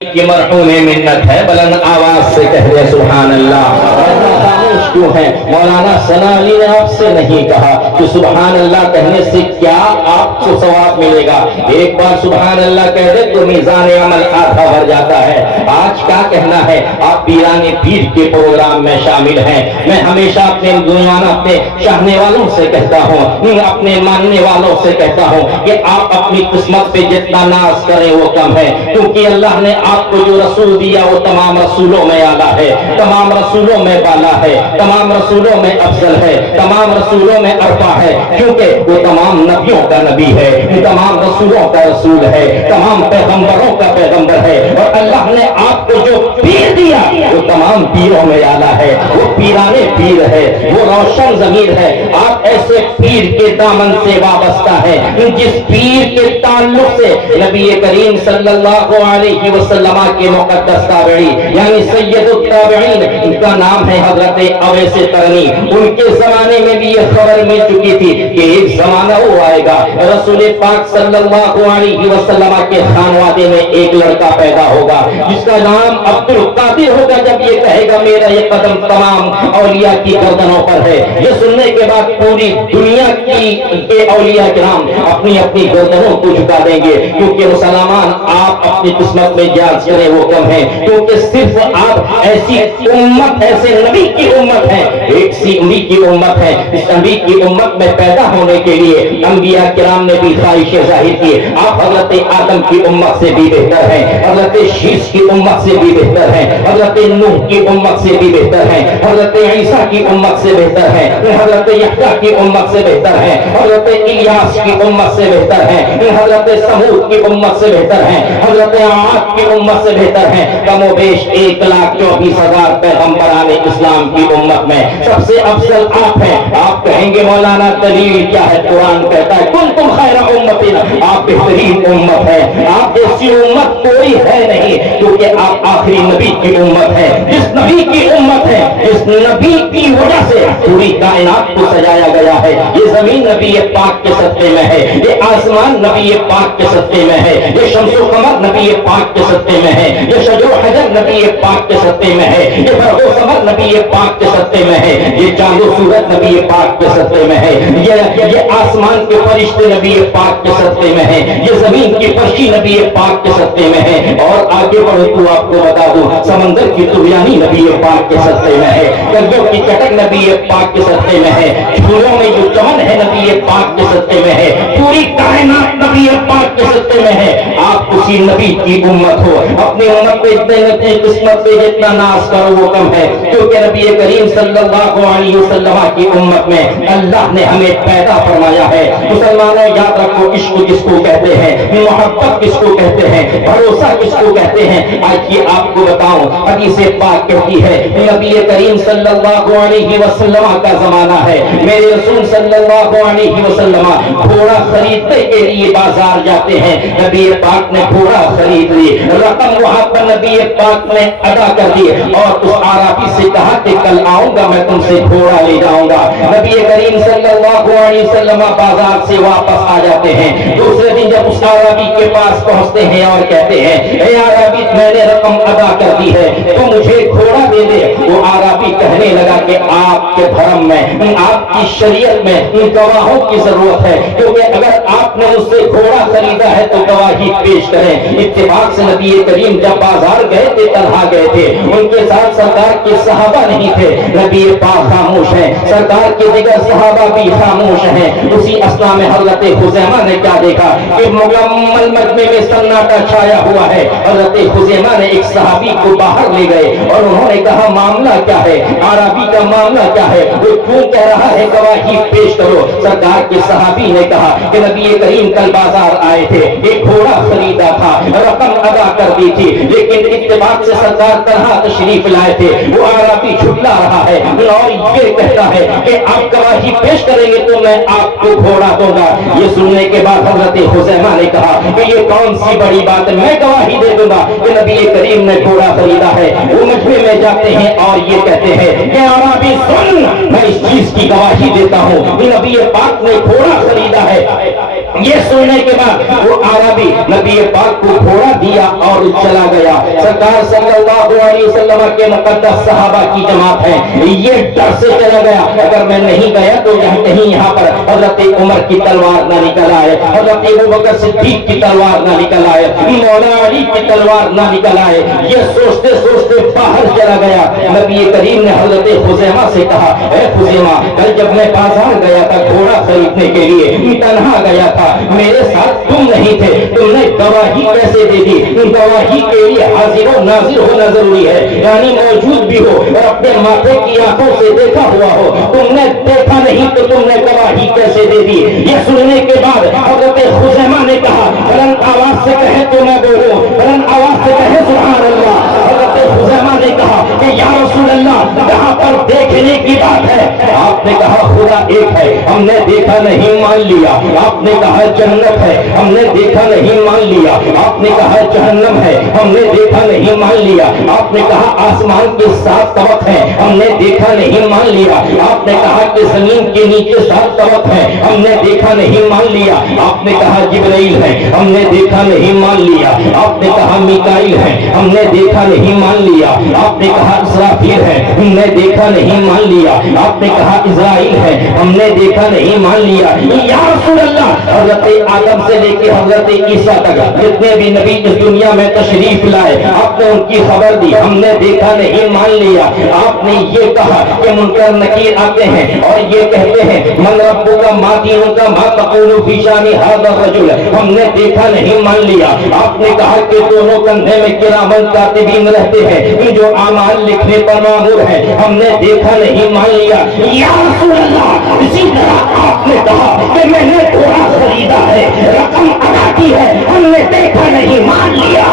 کی مرحوم منت ہے، بلند آواز سے کہہ دے سبحان اللہ۔ خاموش کیوں ہے؟ مولانا ثنا علی نے آپ سے نہیں کہا کہ سبحان اللہ کہنے سے کیا آپ کو ثواب ملے گا، ایک بار سبحان اللہ کہہ دے تو میزان عمل آدھا بھر جاتا ہے۔ آج کیا کہنا ہے؟ آپ پیران پیر کے پروگرام میں شامل ہیں۔ میں ہمیشہ اپنے دنیانا اپنے چاہنے والوں سے کہتا ہوں، اپنے ماننے والوں سے کہتا ہوں کہ آپ اپنی قسمت پہ جتنا ناز کریں وہ کم ہے، کیونکہ اللہ نے آپ کو جو رسول دیا وہ تمام رسولوں میں اعلیٰ ہے، تمام رسولوں میں بالا ہے، تمام رسولوں میں افضل ہے، تمام رسولوں میں ارفع ہے، کیونکہ وہ تمام نبیوں کا نبی ہے، تمام رسولوں کا رسول ہے، تمام پیغمبروں کا پیغمبر ہے۔ اور اللہ نے آپ کو جو پیر دیا وہ تمام پیروں میں اعلیٰ ہے، وہ پیرانے پیر ہے، وہ روشن ضمیر ہے۔ آپ ایسے پیر کے دامن سے وابستہ ہے جس پیر کے تعلق سے نبی کریم صلی اللہ علیہ وسلم کے مقدس تابعی یعنی سید التابعین، ان کا نام ہے حضرت اویس قرنی۔ ان کے زمانے میں بھی یہ خبر مل چکی تھی کہ ایک زمانہ وہ آئے گا رسول پاک صلی اللہ علیہ وسلم کے خانوادے میں ایک لڑکا پیدا ہوگا جس کا نام عبد القادر ہوگا۔ جب یہ کہے گا میرا یہ قدم تمام اولیاء کی گردنوں پر ہے، یہ سننے کے بعد پوری دنیا کے اولیاء کرام اپنی اپنی گردنوں کو جھکا دیں گے، کیونکہ مسلمان آپ اپنی قسمت میں جانچ کریں وہ کم ہے، کیونکہ صرف آپ ایسی امت، ایسے نبی کی امت ہے، ایک سی نبی کی امت ہے۔ اس نبی کی امت میں پیدا ہونے کے لیے انبیاء کرام نے بھی خواہش ظاہر کی۔ آپ حضرت آدم کی امت سے بھی بہتر ہیں، حضرت شیش کی امت سے بھی بہتر ہیں، حضرت نوح کی امت سے بھی بہتر ہیں، حضرت عیسیٰ کی امت سے بہتر ہیں، حضرت یحییٰ کی امت سے بہتر ہیں، حضرت الیاس کی امت سے بہتر ہیں، حضرت سمود کی امت سے بہتر ہیں، حضرت عاد کی امت سے بہتر ہیں۔ کم و بیش 1,24,000 پیغمبران اسلام کی امت میں سب سے افضل آپ ہیں۔ آپ کہیں گے مولانا دلیل کیا ہے؟ قرآن کہتا ہے کنتم خیر امت، آپ بہترین امت ہیں، آپ جیسی امت کوئی ہے نہیں، کیونکہ آپ آخری نبی کی امت ہے، جس نبی کی امت ہے، جس نبی کی وجہ سے پوری کائنات کو سجایا گیا ہے۔ یہ زمین نبی پاک کے صدقے میں ہے، یہ آسمان نبی پاک کے صدقے میں ہے، یہ شمس و قمر نبی پاک کے صدقے میں ہے، یہ شجر و حجر نبی پاک کے صدقے میں ہے، یہ برق و ثمر نبی پاک کے صدقے میں ہے، یہ چاند و سورج نبی پاک کے صدقے میں ہے، یہ آسمان کے فرشتے نبی پاک کے صدقے میں ہے، یہ زمین کی فرشی نبی پاک کے صدقے میں ہے۔ اور آگے بڑھو تو آپ کو بتا دوں سمندر کی طغیانی نبی پاک کے صدقے میں ہے، درجوں کی چٹک نبی پاک کے صدقے میں ہے، پھولوں میں جو چمن ہے نبی پاک کے صدقے میں ہے، پوری کائنات نبی پاک کے صدقے میں ہے۔ آپ اسی نبی کی امت ہو، اپنی امت پہ اتنے قسمت پہ جتنا ناز کرو وہ کم ہے، کیونکہ نبی کریم صلی اللہ علیہ وسلم کی امت میں اللہ نے ہمیں پیدا فرمایا ہے۔ مسلمانوں یاد رکھو عشق کس کو کہتے ہیں، محبت کس کو کہتے ہیں، بھروسہ کس کو کہتے ہیں۔ آج یہ آپ کو بتاؤں، حدیث پاک کہتی ہے نبی کریم صلی اللہ علیہ وسلم کا زمانہ ہے، میرے رسول صلی اللہ علیہ وسلم گھوڑا خریدنے کے لیے بازار جاتے ہیں، نبی پاک نے گھوڑا خرید لی، رقم وہاں پر نبی پاک نے ادا کر دی اور اس عربی سے کہا کہ کل آؤں گا میں تم سے گھوڑا لے جاؤں گا۔ نبی کریم صلی اللہ علیہ وسلم بازار سے واپس آ جاتے ہیں، دوسرے دن جب اس عربی کے پاس پہنچتے ہیں اور کہتے ہیں اے عربی میں نے رقم ادا کر دی ہے تو مجھے گھوڑا دے دے، وہ عربی کہنے لگا کہ آپ کے دھرم میں، آپ کی شریعت میں گواہوں کی ضرورت ہے، کیونکہ اگر آپ نے اس سے گھوڑا خریدا ہے تو گواہی پیش کریں۔ اتفاق سے نبی کریم جب بازار گئے تھے تنہا گئے تھے، ان کے ساتھ سرکار کے صحابہ نہیں تھے، نبی پاک خاموش ہیں، سرکار کے دیگر صحابہ بھی خاموش ہیں۔ اسی اثنا میں حضرت خزیمہ نے کیا دیکھا کہ مکمل مجمع میں سناٹا چھایا ہوا ہے۔ حضرت خزیمہ نے ایک صحابی کو باہر لے گئے اور انہوں نے کہا معاملہ کیا ہے، عربی کا معاملہ کیا ہے، وہ کیوں کہہ رہا ہے، گواہی پیش کرو۔ سرکار کے صحابی نے کہا کہ نبی کریم کل بازار آئے تھے، ایک گھوڑا خریدا تھا، رقم ادا کر دی تھی، لیکن اتفاق سے سرکار طرح تشریف لائے تھے، وہ عربی جھٹلا رہا ہے اور یہ کہتا ہے کہ آپ گواہی پیش کریں گے تو میں آپ کو گھوڑا دوں گا۔ یہ سننے کے بعد حضرت خزیمہ نے کہا کہ یہ کون سی بڑی بات ہے، میں گواہی دے دوں گا کہ نبی کریم نے گھوڑا خریدا ہے۔ وہ مجمع میں جاتے ہیں اور یہ کہتے ہیں کہ عربی سن، میں اس چیز کی گواہی دیتا ہوں کہ نبی پاک نے گھوڑا خریدا ہے۔ یہ سننے کے بعد وہ عربی نبی پاک کو گھوڑا دیا اور چلا گیا. سرکار صلی اللہ علیہ وسلم کے مقدس صحابہ کی جماعت ہے, یہ ڈر سے چلا گیا اگر میں نہیں گیا تو کہیں یہاں پر حضرت عمر کی تلوار نہ نکل آئے, حضرت ابوبکر صدیق کی تلوار نہ نکل آئے, مولا علی کی تلوار نہ نکل آئے. یہ سوچتے سوچتے باہر چلا گیا. نبی کریم نے حضرت خزیمہ سے کہا, اے خزیمہ, کل جب میں بازار گیا تھا گھوڑا خریدنے کے لیے, تنہا گیا تھا, میرے ساتھ تم نہیں تھے, تم نے گواہی کیسے دے دی؟ گواہی کے لیے حاضر و ناظر ہونا ضروری ہے, یعنی موجود بھی ہو اور اپنے ماتھے کی آنکھوں سے دیکھا ہوا ہو. تم نے دیکھا نہیں تو تم نے گواہی کیسے دے دی؟ یہ سننے کے بعد حضرت خزیمہ نے کہا, بلند آواز سے کہے تو میں بولوں, بلند آواز سے کہے سبحان اللہ. حضرت خزیمہ نے کہا کہ یا رسول اللہ, یہاں پر دیکھنے کی بات ہے. آپ نے کہا خدا ایک ہے, ہم نے دیکھا نہیں مان لیا. آپ نے کہا جنت ہے, ہم نے دیکھا نہیں مان لیا. آپ نے کہا جہنم ہے, ہم نے دیکھا نہیں مان لیا. آپ نے کہا آسمان کے 7 طبق ہیں, ہم نے دیکھا نہیں مان لیا. آپ نے کہا کہ زمین کے نیچے 7 طبق ہیں, ہم نے دیکھا نہیں مان لیا. آپ نے کہا جبرائیل ہے, ہم نے دیکھا نہیں مان لیا. آپ نے کہا میکائیل ہے, ہم نے دیکھا نہیں مان لیا. آپ نے کہا اسرافیل ہے, ہم نے دیکھا نہیں مان لیا. آپ نے کہا اسرائیل ہے, ہم نے دیکھا نہیں مان لیا. یا رسول اللہ, حضرت آدم سے لے کے حضرت عیسیٰ تک جتنے بھی نبی اس دنیا میں تشریف لائے, آپ نے ان کی خبر دی, ہم نے دیکھا نہیں مان لیا. آپ نے یہ کہا کہ منکر نکیر آتے ہیں اور یہ کہتے ہیں من ربک ما دینک ما تقول فی شان ھذا الرجل, ہم نے دیکھا نہیں مان لیا. آپ نے کہا کہ دونوں کندھے میں کرامن کاتبین رہتے ہیں جو اعمال لکھنے پر مامور ہیں, ہم نے دیکھا نہیں مان لیا. یا رسول اللہ, اسی طرح آپ نے کہا کہ میں نے گھوڑا خریدا ہے, رقم ادا کی ہے, ہم نے دیکھا نہیں مان لیا.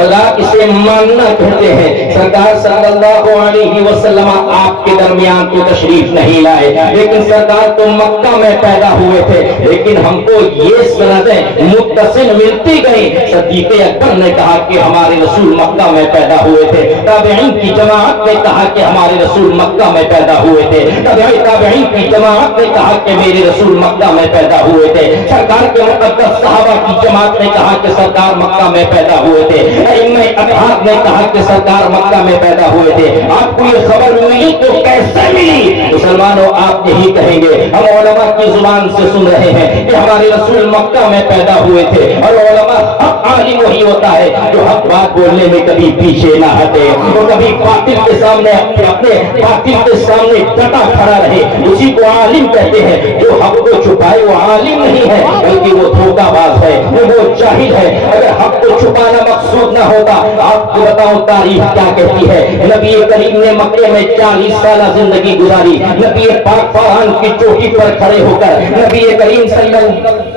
اللہ اسے ماننا کہتے ہیں. سرکار صلی اللہ علیہ وسلم آپ کے درمیان تو تشریف نہیں لائے, لیکن سرکار تو مکہ میں پیدا ہوئے تھے, لیکن ہم کو یہ سندیں متصل ملتی گئی. صدیق اکبر نے کہا کہ ہمارے رسول مکہ میں پیدا ہوئے تھے. تابعین کی جماعت نے کہا کہ ہمارے رسول مکہ میں پیدا ہوئے تھے. تابعین کی جماعت نے کہا کہ میرے رسول مکہ میں پیدا ہوئے تھے. سرکار کے مقدس صحابہ کی جماعت نے کہا کہ سرکار مکہ میں پیدا ہوئے تھے. ابحاد نے کہا کہ سرکار مکہ میں پیدا ہوئے تھے. آپ کو یہ خبر ملی تو کیسے ملی؟ مسلمانوں, آپ یہی کہیں گے, ہم علماء کی زبان سے سن رہے ہیں کہ ہمارے رسول مکہ میں پیدا ہوئے تھے. اور علماء حق عالم وہی ہوتا ہے جو حق بات بولنے میں کبھی پیچھے نہ ہٹے, وہ کبھی باطل کے سامنے اپنے باطل کے سامنے ڈٹا کھڑا رہے. اسی کو عالم کہتے ہیں. جو حق کو چھپائے وہ عالم نہیں ہے, بلکہ وہ دھوکہ باز ہے, وہ جاہل ہے. اگر حق کو چھپانا مقصود نہ ہوتا, آپ کو بتاؤں تاریخ کیا کہتی ہے. نبی کریم نے مکے میں 40 سالہ زندگی گزاری. نبی پاک فرحان کی چوٹی پر کھڑے ہو کر نبی کریم صلی اللہ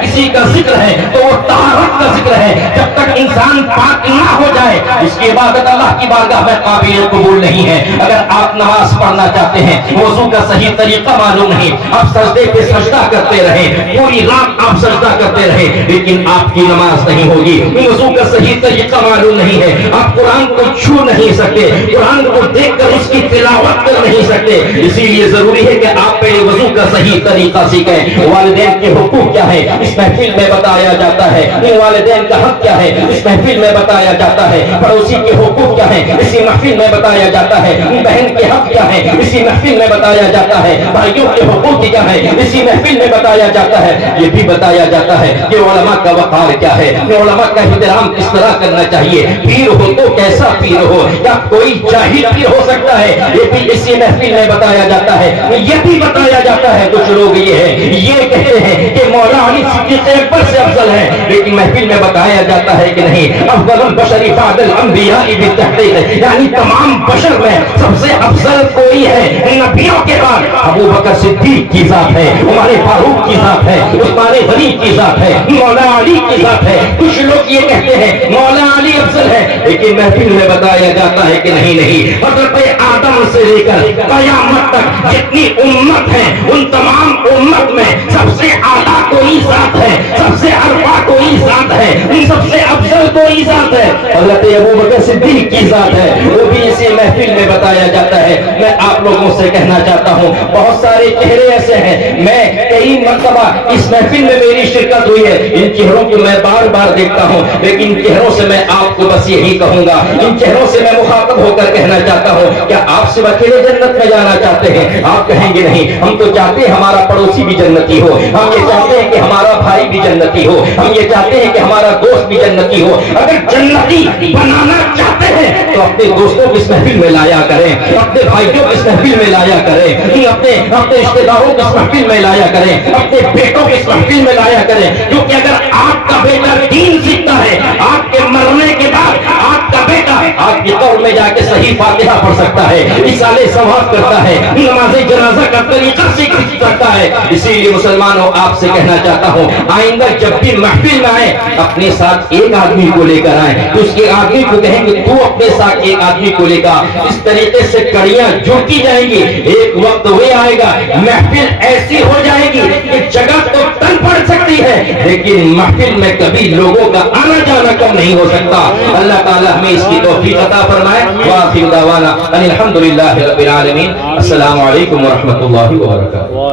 کسی کا ذکر ہے تو وہ طہارت کا ذکر ہے. جب تک انسان پاک نہ ہو جائے اس کی عبادت اللہ کی بارگاہ میں قابل قبول نہیں ہے. اگر آپ نماز پڑھنا چاہتے ہیں, وضو کا صحیح طریقہ معلوم نہیں, آپ سجدے پہ سجدہ کرتے رہیں, پوری رات آپ سجدہ کرتے رہیں, لیکن آپ کی نماز نہیں ہوگی. وضو کا صحیح طریقہ معلوم نہیں ہے, آپ قرآن کو چھو نہیں سکتے, قرآن کو دیکھ کر اس کی تلاوت کر نہیں سکتے. اسی لیے ضروری ہے کہ آپ پہلے وضو کا صحیح طریقہ سیکھیں. والدین کے حقوق کیا ہے اس محفل میں بتایا جاتا ہے. والدین کا حق کیا ہے اس محفل میں بتایا جاتا ہے. پڑوسی کے حقوق کیا ہے اسی محفل میں بتایا جاتا ہے. بہن کے حق کیا ہے اسی محفل میں بتایا جاتا ہے. بھائیوں کے حقوق کیا ہے اسی محفل میں بتایا جاتا ہے. یہ بھی بتایا جاتا ہے کہ علماء کا وقار کیا ہے, علماء کا احترام کس طرح کرنا چاہیے. پیر ہو تو کیسا پیر ہو, یا کوئی جاہل پیر ہو سکتا ہے, یہ بھی اسی محفل میں بتایا جاتا ہے. یہ بھی بتایا جاتا ہے. کچھ لوگ یہ کہتے ہیں کہ مولا علی صدیق اکبر سے افضل ہیں، لیکن محفل میں بتایا جاتا ہے کہ نہیں، افضل البشر بعد الانبیاء بالتحقیق، یعنی تمام بشر میں سب سے افضل کوئی ہے نبیوں کے بعد ابو بکر صدیق کی ذات ہے، عمر فاروق کی ذات ہے، عثمان غنی کی ذات ہے، مولا علی کی ذات ہے۔ کچھ لوگ یہ کہتے ہیں مولا علی افضل ہے، لیکن محفل میں بتایا جاتا ہے کہ نہیں، حضرت آدم سے لے کر قیامت تک جتنی امت ہے ان تمام امت میں سب سے اعلیٰ کوئی ذات ہے، سب سے ارفع کوئی ذات ہے، ان سب سے افضل کوئی ذات ہے، حضرت ابو بکر صدیق کی ذات ہے، وہ بھی اسی محفل میں بتایا جاتا ہے۔ میں آپ لوگوں سے کہنا چاہتا ہوں، بہت سارے چہرے ایسے ہیں، میں کئی مرتبہ اس محفل میں میری شرکت ہوئی ہے، ان چہروں کو میں بار بار دیکھتا ہوں، لیکن چہروں سے میں آپ کو بس یہی کہوں گا، ان چہروں سے میں مخاطب ہو کر کہنا چاہتا ہوں، کیا آپ سے اکیلے جنت میں جانا چاہتے ہیں؟ آپ کہیں گے نہیں، ہم تو چاہتے ہیں ہمارا پڑوسی بھی جنتی ہو، ہم یہ چاہتے ہیں کہ ہمارا بھائی بھی جنتی ہو، ہم یہ چاہتے ہیں کہ ہمارا دوست بھی جنتی ہو۔ اگر جنتی بنانا چاہتے ہیں تو اپنے دوستوں کو اس محفل میں لایا کریں، اپنے بھائیوں کو اس محفل میں لایا کریں، اپنے رشتے داروں کو اس محفل میں لایا کریں، اپنے بیٹوں کو اس محفل میں لایا کریں، کیونکہ اگر آپ کا بیٹا دین سیکھتا ہے، آپ کے مرنے کے بعد آپ کا بیٹا آپ کی قبر میں جا کے صحیح فاتحہ پڑھ سکتا ہے، اصالہ ثواب کرتا ہے، نماز جنازہ کا طریقہ سیکھ سکتا ہے۔ اسی لیے مسلمانوں آپ سے کہنا چاہتا ہوں، آئندہ جب بھی محفل میں آئے اپنے ساتھ ایک آدمی کو لے کر آئیں، تو اس کے آدمی کو کہیں گے تو اپنے ساتھ ایک آدمی کو لے کر، اس طریقے سے کڑیاں جڑتی جائیں گی۔ ایک وقت وہ آئے گا محفل ایسی ہو جائے گی کہ جگہ تو تن پڑ سکتی ہے لیکن محفل میں کبھی لوگوں کا آنا جانا کم نہیں ہو سکتا۔ اللہ تعالیٰ ہمیں اس کی توفیق عطا فرمائے۔ وآخر دعوانا ان الحمدللہ رب العالمین۔ السلام علیکم ورحمۃ اللہ وبرکاتہ۔